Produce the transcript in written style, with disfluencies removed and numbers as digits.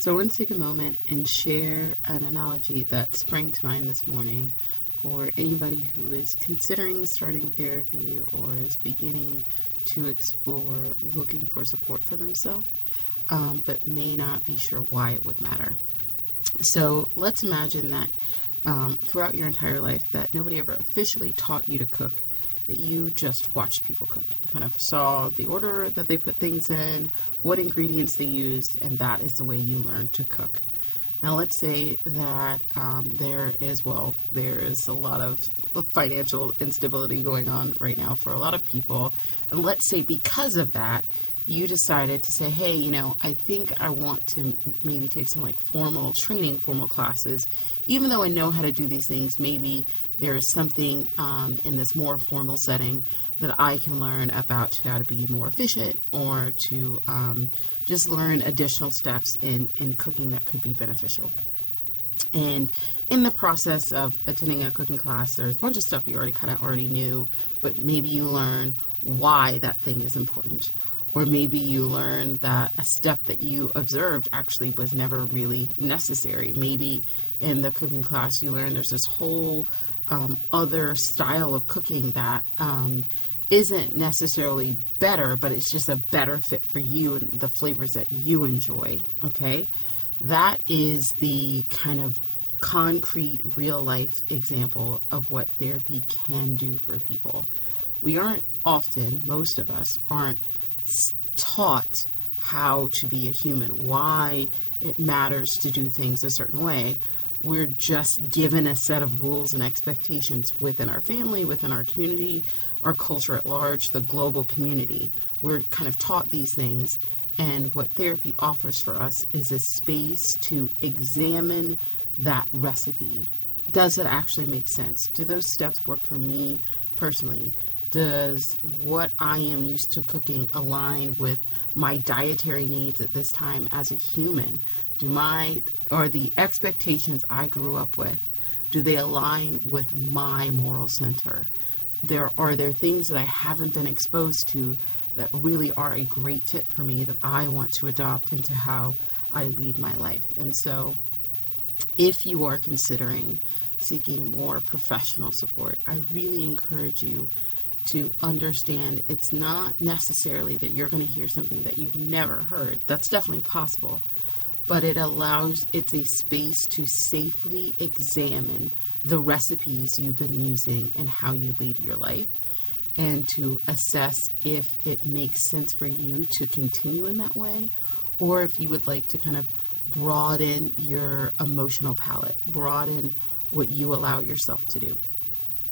So I want to take a moment and share an analogy that sprang to mind this morning for anybody who is considering starting therapy or is beginning to explore looking for support for themselves, but may not be sure why it would matter. So let's imagine that throughout your entire life that nobody ever officially taught you to cook, that you just watched people cook. You kind of saw the order that they put things in, what ingredients they used, and that is the way you learned to cook. Now let's say that there is a lot of financial instability going on right now for a lot of people, and let's say because of that, you decided to say, hey, I think I want to maybe take some formal training, formal classes. Even though I know how to do these things, maybe there is something in this more formal setting that I can learn about how to be more efficient, or to just learn additional steps in cooking that could be beneficial. And in the process of attending a cooking class, there's a bunch of stuff you already knew, but maybe you learn why that thing is important. Or maybe you learn that a step that you observed actually was never really necessary. Maybe in the cooking class you learn there's this whole other style of cooking that isn't necessarily better, but it's just a better fit for you and the flavors that you enjoy, okay? That is the kind of concrete, real-life example of what therapy can do for people. Most of us aren't taught how to be a human, why it matters to do things a certain way. We're just given a set of rules and expectations within our family, within our community, our culture at large, the global community. We're kind of taught these things, and what therapy offers for us is a space to examine that recipe. Does it actually make sense? Do those steps work for me personally? Does what I am used to cooking align with my dietary needs at this time as a human? Are the expectations I grew up with, do they align with my moral center? Are there things that I haven't been exposed to that really are a great fit for me that I want to adopt into how I lead my life? And so if you are considering seeking more professional support, I really encourage you to understand it's not necessarily that you're going to hear something that you've never heard. That's definitely possible. But it's a space to safely examine the recipes you've been using and how you lead your life, and to assess if it makes sense for you to continue in that way, or if you would like to kind of broaden your emotional palette, broaden what you allow yourself to do.